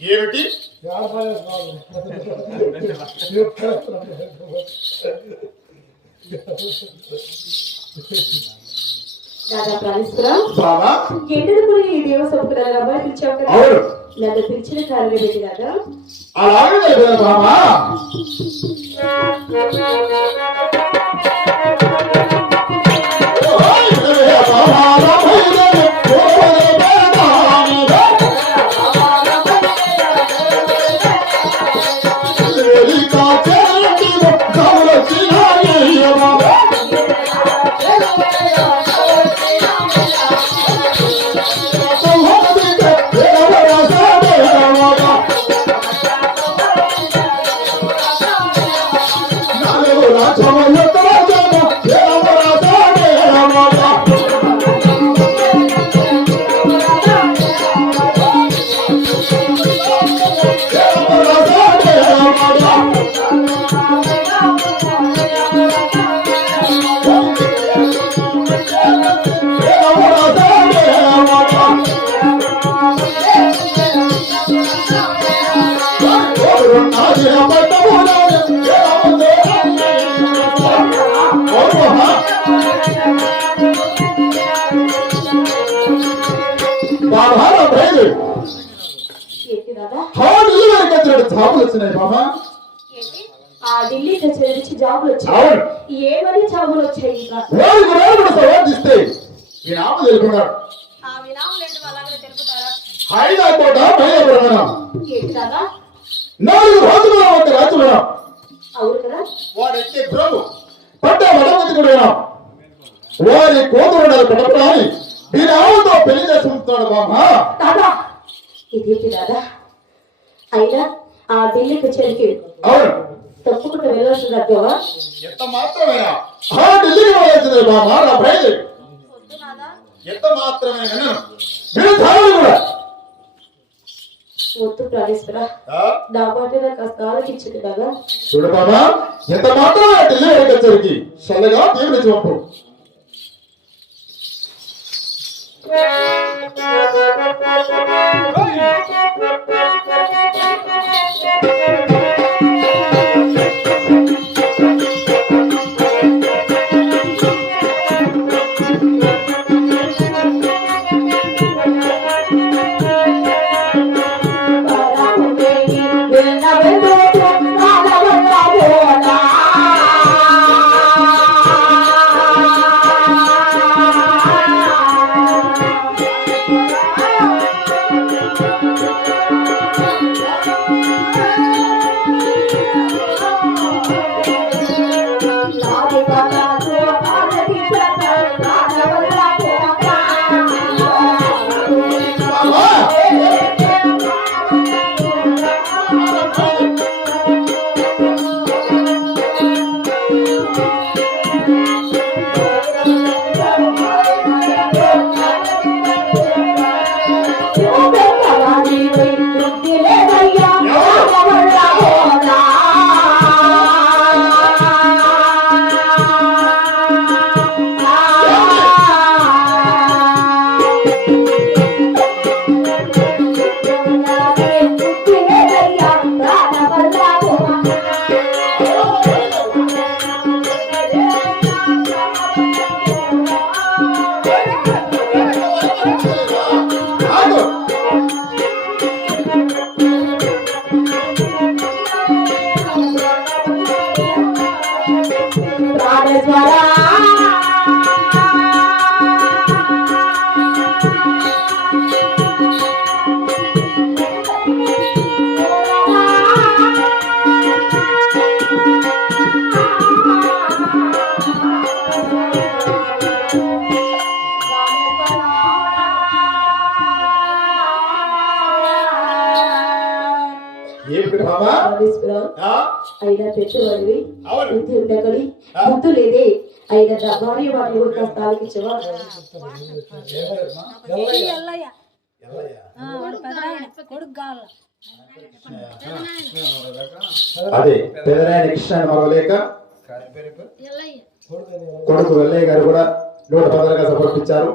ఏమిటి పిలిచిన కారణం ఏంటి కదా అలాగే బాబా ఢిల్లీ నుంచి జాబులు వచ్చాయి. ఏమని జాబులు వచ్చాయి? హైదరాబాద్ మైదాపురం ఏంటి రాదా 4 రాజుల ఒక రాజులు అవును కదా వాడెక్కే ప్రభు పట్ట వడవతి కూడా వారి కోతురున్నారు పడపడాలి దీని ఆవుతో పెళ్లి చేసుకుంటాడు బామ్మ దాదా ఇదేంటి దాదా అయినా ఆ ఢిల్లీకి చెరికి అవును తప్పకుండా వెళ్ళాల్సిన అర్థమా ఎంత మాత్రమేనా ఆ ఢిల్లీకి వెళ్ళాల్సిందే బామ్మ నా బయలు ఎంత మాత్రమే మీరు చాలు కూడా వద్దు ప్రాణేశ్వర నా మాట నాకు కాస్త ఆలోచించింది కదా చూడు బాబా ఎంత మాత్రమే ఢిల్లీ వెళ్ళొచ్చరికి చల్లగా దేవుడి చూపు అయినా పెట్టేవాడివి బుద్ధి ఉండకడి బుద్ధి లేదే అయినా నా భార్య వాటి కూడా స్థానికి ఇచ్చేవా అదే పెదనాయన కృష్ణ మరవలేక కొడుకు వెల్లయ్య గారు కూడా 110గా సమర్పించారు.